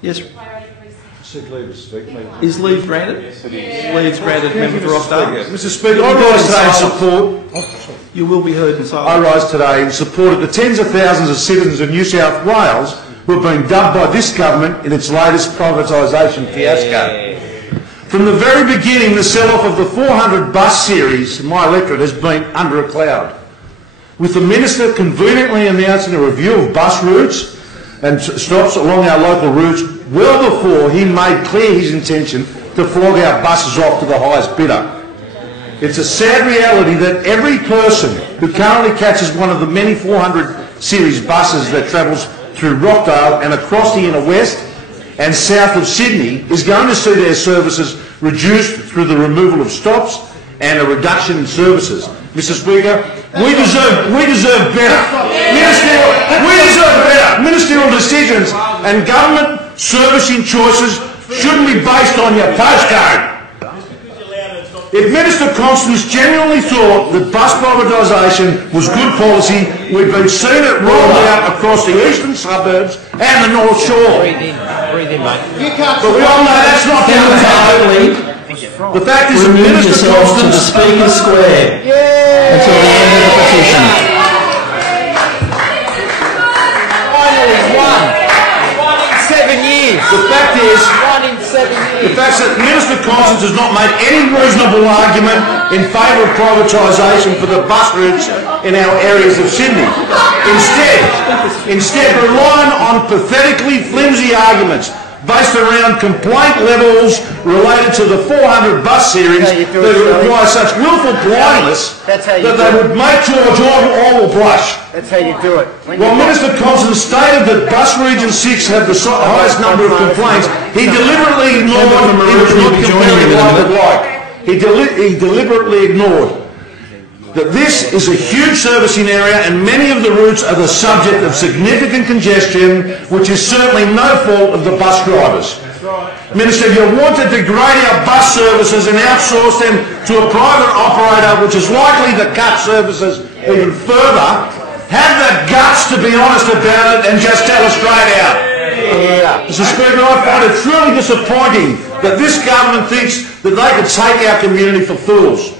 Yes. Is leave granted? Yes, it is. Leave's granted, Member for Rockdale. Mr. Speaker, I rise today in support. You will be heard in I silence. rise today in support of the tens of thousands of citizens of New South Wales who have been dubbed by this government in its latest privatisation fiasco. From the very beginning, the sell-off of the 400 bus series in my electorate has been under a cloud, with the Minister conveniently announcing a review of bus routes and stops along our local routes well before he made clear his intention to flog our buses off to the highest bidder. It's a sad reality that every person who currently catches one of the many 400 series buses that travels through Rockdale and across the inner west and south of Sydney is going to see their services reduced through the removal of stops and a reduction in services. Mr. Speaker, we deserve better. We deserve better. Ministerial decisions and government servicing choices shouldn't be based on your postcode. If Minister Constance genuinely thought that bus privatisation was good policy, we've been seeing it rolled out across the eastern suburbs and the North Shore. Breathe in, mate. But we all know that's not going to happen. The fact is that Minister Constance... to the Speaker Square until the end of the petition. Finally, one in 7 years. The fact is... 1 in 7 years. The fact that Minister Constance has not made any reasonable argument in favour of privatisation for the bus routes in our areas of Sydney. Instead relying on pathetically flimsy arguments based around complaint levels related to the 400 bus series that require such willful blindness that they would make George Orwell blush. That's how you do it. While Minister Constance stated that Bus Region 6 had the highest number of complaints, he deliberately ignored He deliberately ignored that this is a huge servicing area and many of the routes are the subject of significant congestion, which is certainly no fault of the bus drivers. Minister, if you want to degrade our bus services and outsource them to a private operator, which is likely to cut services even further, have the guts to be honest about it and just tell us straight out. Mr. Speaker, I find it truly disappointing that this government thinks that they can take our community for fools.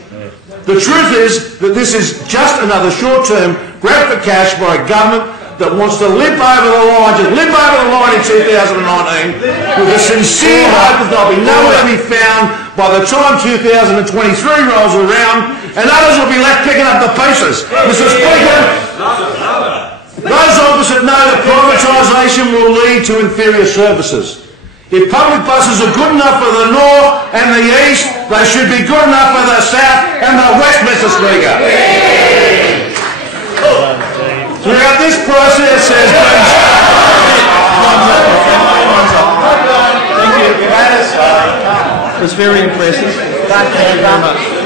The truth is that this is just another short-term grab for cash by a government that wants to limp over the line in 2019 with a sincere hope that they'll be nowhere to be found by the time 2023 rolls around and others will be left picking up the pieces. Mr. Speaker, those opposite know that privatisation will lead to inferior services. If public buses are good enough for the north and the east, they should be good enough for the south and the west, Mr. Speaker. Throughout this process has been... Thank you. It was very impressive. Thank you very much.